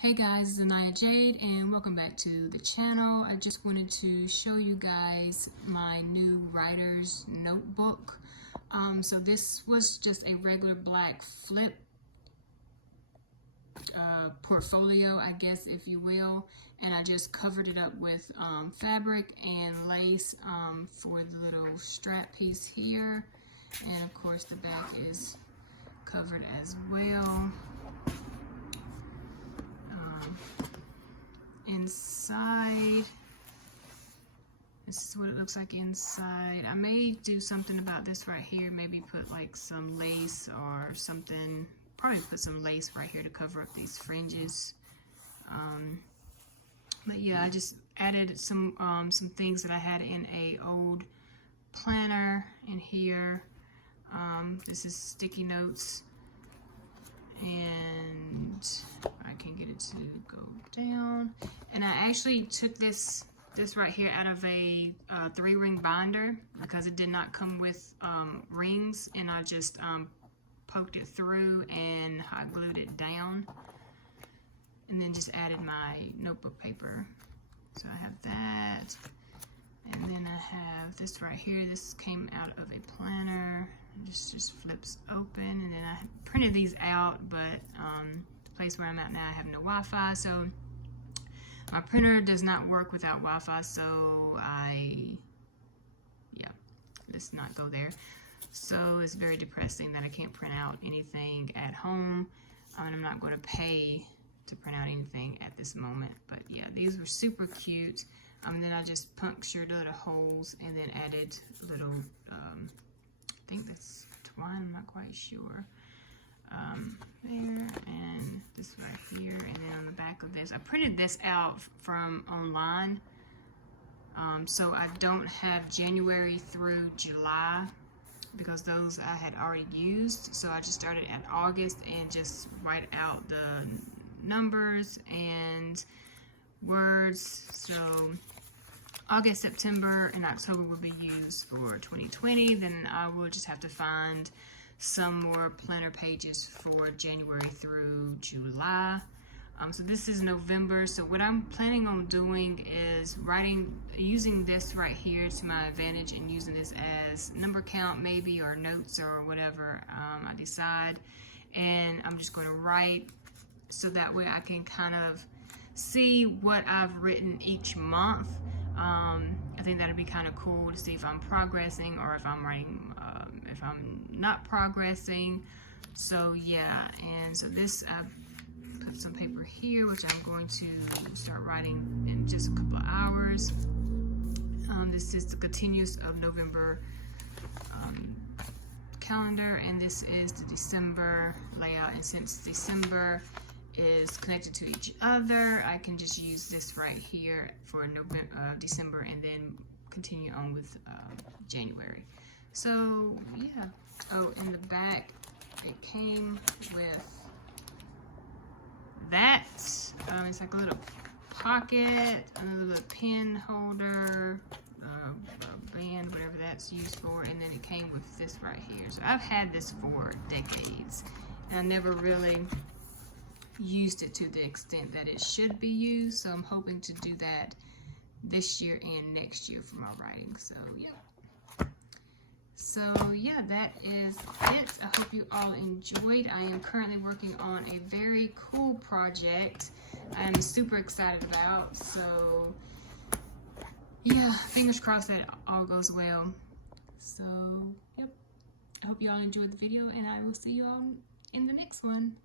Hey guys, it's Anaya Jade and welcome back to the channel. I just wanted to show you guys my new writer's notebook. So this was just a regular black flip portfolio, I guess, if you will, and I just covered it up with fabric and lace for the little strap piece here, and of course the back is covered as well. Inside, this is what it looks like inside. I may do something about this right here, maybe put like some lace or something, probably put some lace right here to cover up these fringes. But yeah, I just added some things that I had in a old planner in here. This is sticky notes, and I can get it to go down. And I actually took this right here out of a 3-ring binder because it did not come with rings, and I just poked it through and hot glued it down, and then just added my notebook paper. So I have that, and then I have this right here. This came out of a planner. This just flips open, and then I printed these out, but the place where I'm at now, I have no Wi-Fi, so my printer does not work without Wi-Fi, so let's not go there. So it's very depressing that I can't print out anything at home, and I'm not going to pay to print out anything at this moment. But yeah, these were super cute. Then I just punctured little holes and then added a little, I think that's twine, I'm not quite sure. There, and this right here, and then on the back of this, I printed this out from online. So I don't have January through July because those I had already used. So I just started at August and just write out the numbers and words. So August, September, and October will be used for 2020. Then I will just have to find some more planner pages for January through July. So this is November. So what I'm planning on doing is using this right here to my advantage and using this as number count maybe, or notes, or whatever I decide. And I'm just going to write so that way I can kind of see what I've written each month. I think that'd be kind of cool to see if I'm progressing or if I'm writing, if I'm not progressing. So yeah, and so this, I put some paper here, which I'm going to start writing in just a couple of hours. This is the continuous of November calendar, and this is the December layout. And since December is connected to each other, I can just use this right here for November, December, and then continue on with January. So yeah. Oh, in the back it came with that. It's like a little pocket, another little pen holder, band, whatever that's used for, and then it came with this right here. So I've had this for decades, and I never really used it to the extent that it should be used, so I'm hoping to do that this year and next year for my writing. So yeah, that is it. I hope you all enjoyed. I am currently working on a very cool project I'm super excited about, so yeah, fingers crossed that all goes well. So yep, I hope you all enjoyed the video, and I will see you all in the next one.